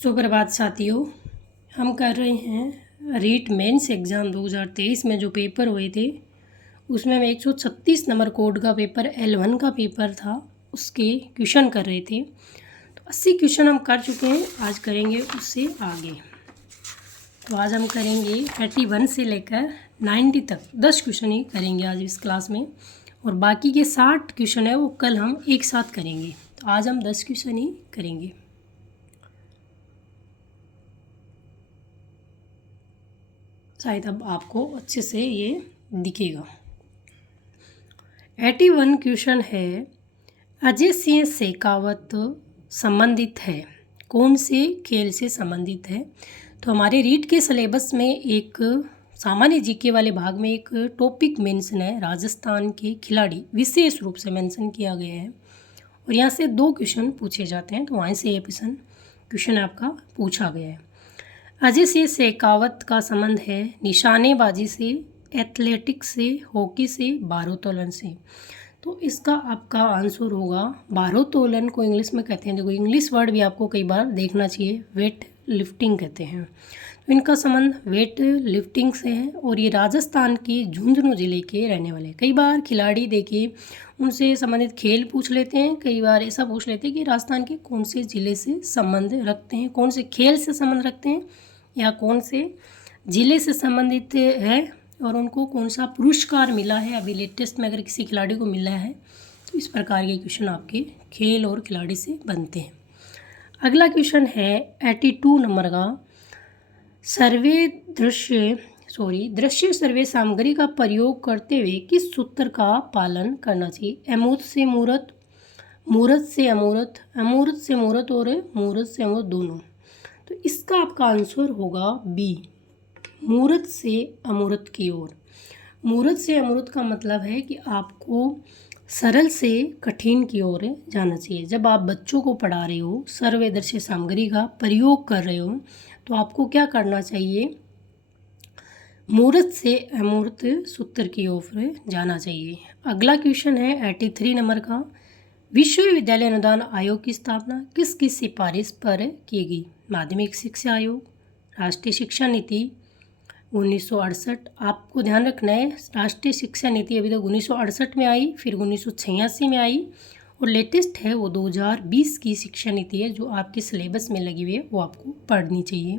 सुप्रभात साथियों, हम कर रहे हैं रीट मेंस एग्ज़ाम 2023 में जो पेपर हुए थे उसमें हम 136 नंबर कोड का पेपर L1 का पेपर था, उसके क्वेश्चन कर रहे थे। तो 80 क्वेश्चन हम कर चुके हैं, आज करेंगे उससे आगे। तो आज हम करेंगे 31 से लेकर 90 तक 10 क्वेश्चन ही करेंगे आज इस क्लास में, और बाकी के 60 क्वेश्चन है वो कल हम एक साथ करेंगे। तो आज हम 10 क्वेश्चन ही करेंगे। शायद अब आपको अच्छे से ये दिखेगा। 81 क्वेश्चन है, अजय सिंह शेखावत संबंधित है, कौन से खेल से संबंधित है? तो हमारे रीट के सिलेबस में एक सामान्य जीके वाले भाग में एक टॉपिक मेंशन है, राजस्थान के खिलाड़ी विशेष रूप से मेंशन किया गया है, और यहाँ से 2 क्वेश्चन पूछे जाते हैं। तो वहाँ से ये क्वेश्चन आपका पूछा गया है। अजय सिंह शेखावत का संबंध है निशानेबाजी से, एथलेटिक्स से, हॉकी से, भारोत्तोलन से। तो इसका आपका आंसर होगा भारोत्तोलन को इंग्लिश में कहते हैं, देखो इंग्लिश वर्ड भी आपको कई बार देखना चाहिए, वेट लिफ्टिंग कहते हैं। तो इनका संबंध वेट लिफ्टिंग से है, और ये राजस्थान के झुंझुनू ज़िले के रहने वाले हैं। कई बार खिलाड़ी देखिए उनसे संबंधित खेल पूछ लेते हैं, कई बार ऐसा पूछ लेते हैं कि राजस्थान के कौन से ज़िले से संबंध रखते हैं, कौन से खेल से संबंध रखते हैं, या कौन से ज़िले से संबंधित है, और उनको कौन सा पुरस्कार मिला है अभी लेटेस्ट में अगर किसी खिलाड़ी को मिला है। तो इस प्रकार के क्वेश्चन आपके खेल और खिलाड़ी से बनते हैं। अगला क्वेश्चन है 82 नंबर का, दृश्य सर्वे सामग्री का प्रयोग करते हुए किस सूत्र का पालन करना चाहिए? अमूर्त से मूर्त, मूर्त से अमूर्त, अमूर्त से मूर्त और मूर्त से अमूर्त दोनों। तो इसका आपका आंसर होगा बी, मूर्त से अमूर्त की ओर। मूर्त से अमूर्त का मतलब है कि आपको सरल से कठिन की ओर जाना चाहिए। जब आप बच्चों को पढ़ा रहे हो, सर्वे दृश्य सामग्री का प्रयोग कर रहे हो, तो आपको क्या करना चाहिए? मूर्त से अमूर्त सूत्र की ओर जाना चाहिए। अगला क्वेश्चन है 83 नंबर का, विश्वविद्यालय अनुदान आयोग की स्थापना किसकी सिफारिश पर की गई? माध्यमिक शिक्षा आयोग, राष्ट्रीय शिक्षा नीति 1968। आपको ध्यान रखना है, राष्ट्रीय शिक्षा नीति अभी तक 1968 में आई, फिर 1986 में आई, और लेटेस्ट है वो 2020 की शिक्षा नीति है जो आपके सिलेबस में लगी हुई है, वो आपको पढ़नी चाहिए।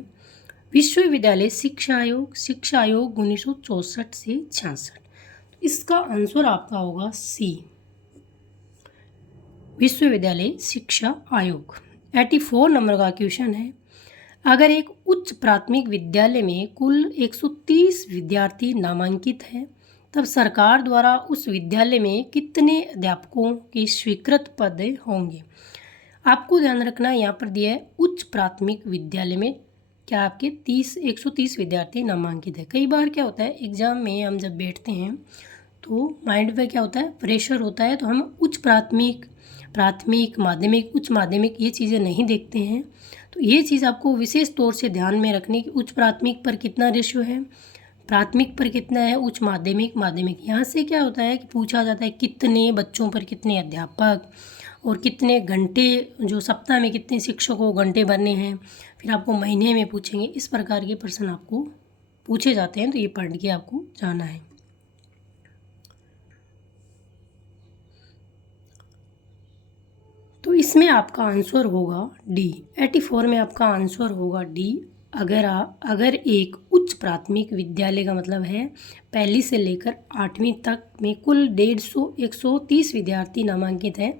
विश्वविद्यालय शिक्षा आयोग 1964 से 66। इसका आंसर आपका होगा सी, विश्वविद्यालय शिक्षा आयोग। 84 नंबर का क्वेश्चन है, अगर एक उच्च प्राथमिक विद्यालय में कुल 130 विद्यार्थी नामांकित हैं, तब सरकार द्वारा उस विद्यालय में कितने अध्यापकों के स्वीकृत पद होंगे? आपको ध्यान रखना है, यहाँ पर दिया है उच्च प्राथमिक विद्यालय में क्या आपके 130 विद्यार्थी नामांकित है। कई बार क्या होता है एग्ज़ाम में हम जब बैठते हैं तो माइंड पे क्या होता है, प्रेशर होता है, तो हम उच्च प्राथमिक माध्यमिक उच्च माध्यमिक ये चीज़ें नहीं देखते हैं। तो ये चीज़ आपको विशेष तौर से ध्यान में रखनी कि उच्च प्राथमिक पर कितना रेशियो है, प्राथमिक पर कितना है, उच्च माध्यमिक। यहाँ से क्या होता है कि पूछा जाता है कितने बच्चों पर कितने अध्यापक, और कितने घंटे, जो सप्ताह में कितने शिक्षकों को घंटे भरने हैं, फिर आपको महीने में पूछेंगे। इस प्रकार के प्रश्न आपको पूछे जाते हैं, तो ये पढ़ के आपको जाना है। तो इसमें आपका आंसर होगा डी, 84 में आपका आंसर होगा डी। अगर एक उच्च प्राथमिक विद्यालय का मतलब है पहली से लेकर 8वीं तक में कुल 130 विद्यार्थी नामांकित हैं,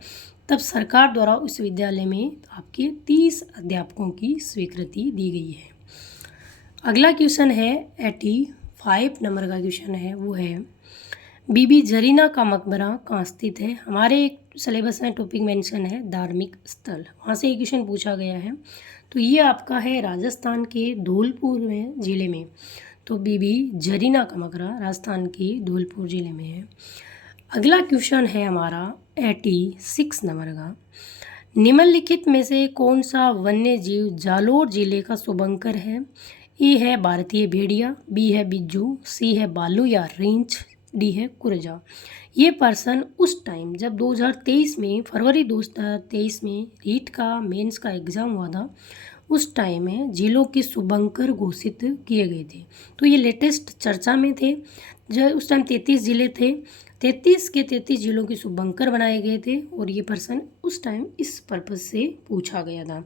तब सरकार द्वारा उस विद्यालय में आपके 30 अध्यापकों की स्वीकृति दी गई है। अगला क्वेश्चन है 85 नंबर का क्वेश्चन है, वो है बीबी जरीना का मकबरा कहाँ स्थित है? हमारे सिलेबस में टॉपिक मेंशन है धार्मिक स्थल, वहाँ से ये क्वेश्चन पूछा गया है। तो ये आपका है राजस्थान के धौलपुर में ज़िले में। तो बीबी जरीना का मकबरा राजस्थान के धौलपुर ज़िले में है। अगला क्वेश्चन है हमारा 86 नंबर का, निम्नलिखित में से कौन सा वन्य जीव जालोर जिले का शुभंकर है? ए है भारतीय भेड़िया, बी है बिज्जू, सी है बालू या रींछ, डी है कुरजा। ये पर्सन उस टाइम जब 2023 में फरवरी 2023 में रीट का मेंस का एग्ज़ाम हुआ था, उस टाइम में जिलों के शुभंकर घोषित किए गए थे। तो ये लेटेस्ट चर्चा में थे। जब उस टाइम 33 जिले थे, 33 के 33 जिलों के शुभंकर बनाए गए थे और ये प्रश्न उस टाइम इस पर्पज़ से पूछा गया था।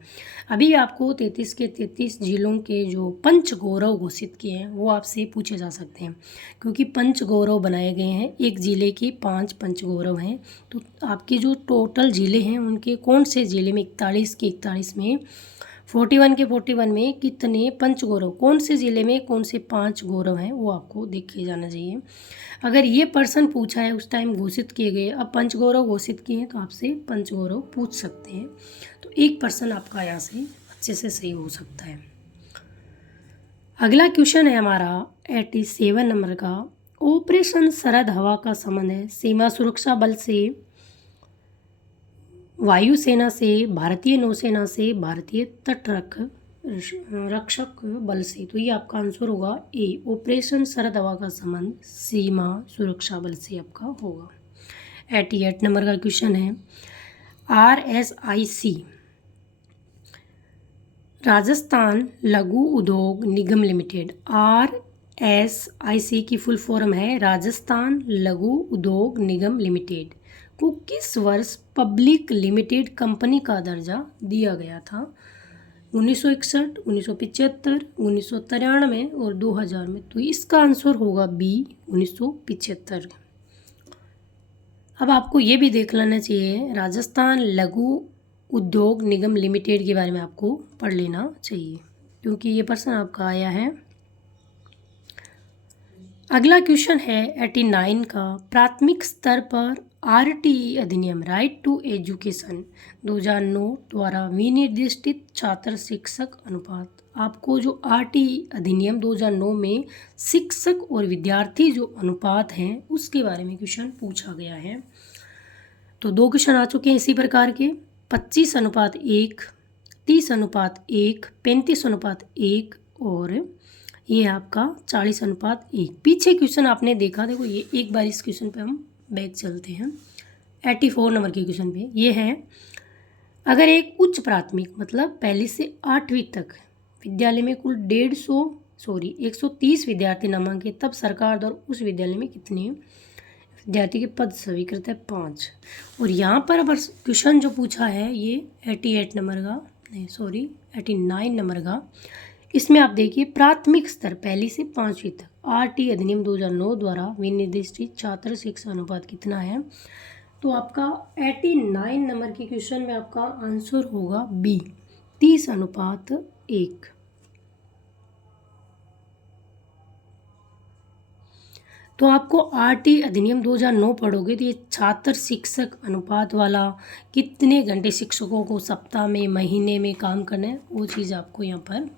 अभी आपको 33 के 33 जिलों के जो पंच गौरव घोषित किए हैं वो आपसे पूछे जा सकते हैं, क्योंकि पंच गौरव बनाए गए हैं। एक ज़िले के 5 पंच गौरव हैं। तो आपके जो टोटल ज़िले हैं उनके कौन से ज़िले में 41 के 41 में, 41 के 41 में कितने पंच गौरव, कौन से ज़िले में कौन से 5 गौरव हैं वो आपको देखे जाना चाहिए। अगर ये प्रश्न पूछा है उस टाइम घोषित किए गए, अब पंच गौरव घोषित किए हैं तो आपसे पंच गौरव पूछ सकते हैं। तो एक प्रश्न आपका यहाँ से अच्छे से सही हो सकता है। अगला क्वेश्चन है हमारा 87 नंबर का। ऑपरेशन सरहद हवा का संबंध है सीमा सुरक्षा बल से, वायुसेना से, भारतीय नौसेना से, भारतीय तट रक्षक बल से। तो ये आपका आंसर होगा ए, ऑपरेशन सरहद हवा का संबंध सीमा सुरक्षा बल से आपका होगा। 88 नंबर का क्वेश्चन है RSIC राजस्थान लघु उद्योग निगम लिमिटेड। RSIC की फुल फॉर्म है राजस्थान लघु उद्योग निगम लिमिटेड को किस वर्ष पब्लिक लिमिटेड कंपनी का दर्जा दिया गया था? 1961, 1975, 1993 और 2000 में। तो इसका आंसर होगा बी, 1975। अब आपको ये भी देख लेना चाहिए, राजस्थान लघु उद्योग निगम लिमिटेड के बारे में आपको पढ़ लेना चाहिए, क्योंकि ये प्रश्न आपका आया है। अगला क्वेश्चन है 89 का। प्राथमिक स्तर पर RTE अधिनियम राइट टू एजुकेशन 2009 द्वारा विनिर्दिष्टित छात्र शिक्षक अनुपात। आपको जो RTE अधिनियम 2009 में शिक्षक और विद्यार्थी जो अनुपात हैं उसके बारे में क्वेश्चन पूछा गया है। तो 2 क्वेश्चन आ चुके हैं इसी प्रकार के, 25:1, 30:1, 35:1 और ये आपका 40:1। पीछे क्वेश्चन आपने देखा, देखो ये एक बार इस क्वेश्चन पे हम बैक चलते हैं। 84 नंबर के क्वेश्चन पे ये है, अगर एक उच्च प्राथमिक मतलब पहली से 8वीं तक विद्यालय में कुल 130 विद्यार्थी नामांकित, तब सरकार द्वारा उस विद्यालय में कितने विद्यार्थी के पद स्वीकृत है? 5। और यहाँ पर अब क्वेश्चन जो पूछा है ये 89 नंबर का। इसमें आप देखिए प्राथमिक स्तर पहली से 5वीं तक RTE अधिनियम 2009 द्वारा विनिर्दिष्टित छात्र शिक्षा अनुपात कितना है? तो आपका 89 नंबर के क्वेश्चन में आपका आंसर होगा बी, 30:1। तो आपको RTE अधिनियम 2009 पढ़ोगे तो ये छात्र शिक्षक अनुपात वाला कितने घंटे शिक्षकों को सप्ताह में महीने में काम करना है वो चीज़ आपको यहाँ पर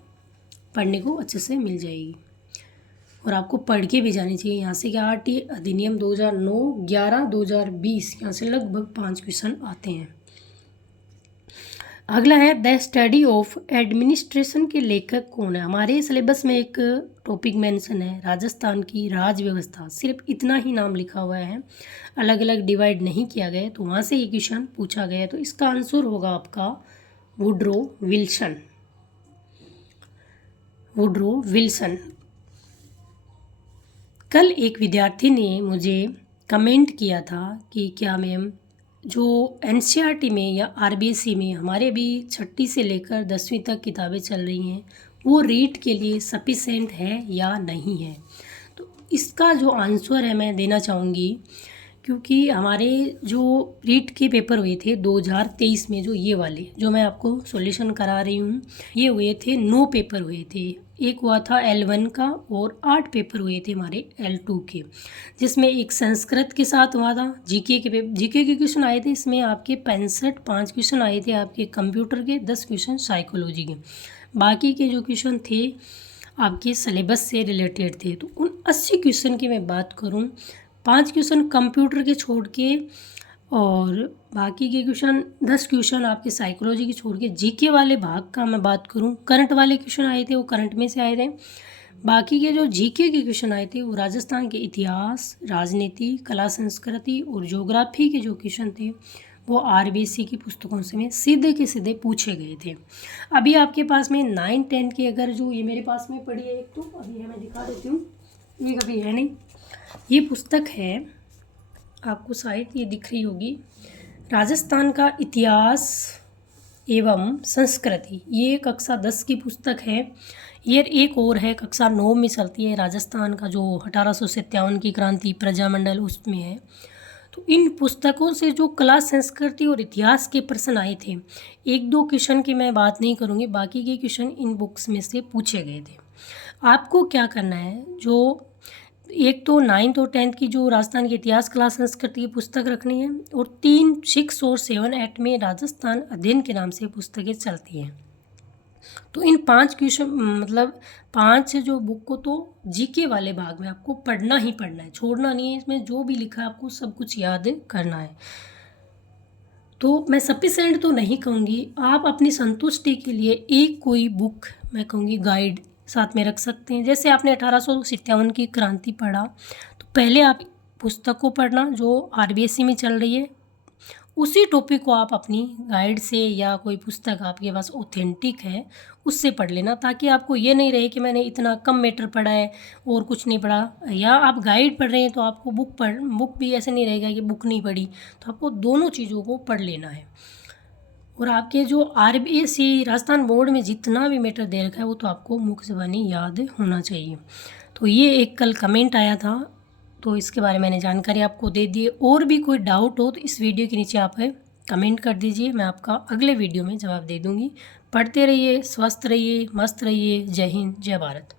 पढ़ने को अच्छे से मिल जाएगी। और आपको पढ़ के भी जानी चाहिए यहाँ से कि RTE अधिनियम 2009, 11, 2020 यहाँ से लगभग 5 क्वेश्चन आते हैं। अगला है द स्टडी ऑफ एडमिनिस्ट्रेशन के लेखक कौन है? हमारे सिलेबस में एक टॉपिक मेंशन है राजस्थान की राज व्यवस्था, सिर्फ इतना ही नाम लिखा हुआ है, अलग अलग डिवाइड नहीं किया गया, तो वहाँ से ये क्वेश्चन पूछा गया है। तो इसका आंसर होगा आपका वुड्रो विल्सन। कल एक विद्यार्थी ने मुझे कमेंट किया था कि क्या मैम जो NCERT में या RBSE में हमारे भी 6ठी से लेकर 10वीं तक किताबें चल रही हैं वो रीट के लिए सफिशेंट है या नहीं है? तो इसका जो आंसर है मैं देना चाहूँगी, क्योंकि हमारे जो रीट के पेपर हुए थे 2023 में, जो ये वाले जो मैं आपको सॉल्यूशन करा रही हूँ, ये हुए थे 9 पेपर हुए थे। एक हुआ था L1 का और 8 पेपर हुए थे हमारे L2 के, जिसमें एक संस्कृत के साथ हुआ था। जीके के क्वेश्चन आए थे, इसमें आपके 5 क्वेश्चन आए थे आपके कंप्यूटर के, 10 क्वेश्चन साइकोलॉजी के। बाकी के जो क्वेश्चन थे आपके सिलेबस से रिलेटेड थे। तो उन 80 क्वेश्चन की मैं बात करूँ, 5 क्वेश्चन कंप्यूटर के छोड़ के और बाकी के क्वेश्चन 10 क्वेश्चन आपके साइकोलॉजी के छोड़ के जीके वाले भाग का मैं बात करूं, करंट वाले क्वेश्चन आए थे वो करंट में से आए थे। बाकी के जो जीके के क्वेश्चन आए थे वो राजस्थान के इतिहास, राजनीति, कला संस्कृति और ज्योग्राफी के जो क्वेश्चन थे वो आरबीएससी की पुस्तकों से में सीधे के सीधे पूछे गए थे। अभी आपके पास में 9-10 की अगर जो ये मेरे पास में पड़ी है एक, तो अभी है मैं दिखा देती हूँ, ये कभी है नहीं, ये पुस्तक है, आपको शायद ये दिख रही होगी, राजस्थान का इतिहास एवं संस्कृति। ये कक्षा 10 की पुस्तक है। ये एक और है कक्षा 9 में चलती है, राजस्थान का जो 1857 की क्रांति प्रजामंडल उसमें है। तो इन पुस्तकों से जो कला संस्कृति और इतिहास के प्रश्न आए थे, 1-2 क्वेश्चन की मैं बात नहीं करूँगी, बाकी के क्वेश्चन इन बुक्स में से पूछे गए थे। आपको क्या करना है, जो एक तो 9th और 10th की जो राजस्थान के इतिहास कला संस्कृति की पुस्तक रखनी है, और 3, 6 और 7, 8 में राजस्थान अध्ययन के नाम से पुस्तकें चलती हैं। तो इन 5 क्वेश्चन मतलब 5 जो बुक को तो जीके वाले भाग में आपको पढ़ना ही पढ़ना है, छोड़ना नहीं है। इसमें जो भी लिखा है आपको सब कुछ याद करना है। तो मैं सफिशिएंट तो नहीं कहूँगी, आप अपनी संतुष्टि के लिए एक कोई बुक मैं कहूँगी गाइड साथ में रख सकते हैं। जैसे आपने 1857 की क्रांति पढ़ा, तो पहले आप पुस्तक को पढ़ना जो आरबीएससी में चल रही है, उसी टॉपिक को आप अपनी गाइड से या कोई पुस्तक आपके पास ऑथेंटिक है उससे पढ़ लेना, ताकि आपको ये नहीं रहे कि मैंने इतना कम मैटर पढ़ा है और कुछ नहीं पढ़ा। या आप गाइड पढ़ रहे हैं तो आपको बुक भी ऐसे नहीं रहेगा कि बुक नहीं पढ़ी, तो आपको दोनों चीज़ों को पढ़ लेना है। और आपके जो आरबीएससी राजस्थान बोर्ड में जितना भी मैटर दे रखा है वो तो आपको मुख्य ज़बानी याद होना चाहिए। तो ये एक कल कमेंट आया था, तो इसके बारे में मैंने जानकारी आपको दे दी। और भी कोई डाउट हो तो इस वीडियो के नीचे आप कमेंट कर दीजिए, मैं आपका अगले वीडियो में जवाब दे दूँगी। पढ़ते रहिए, स्वस्थ रहिए, मस्त रहिए। जय हिंद, जय भारत।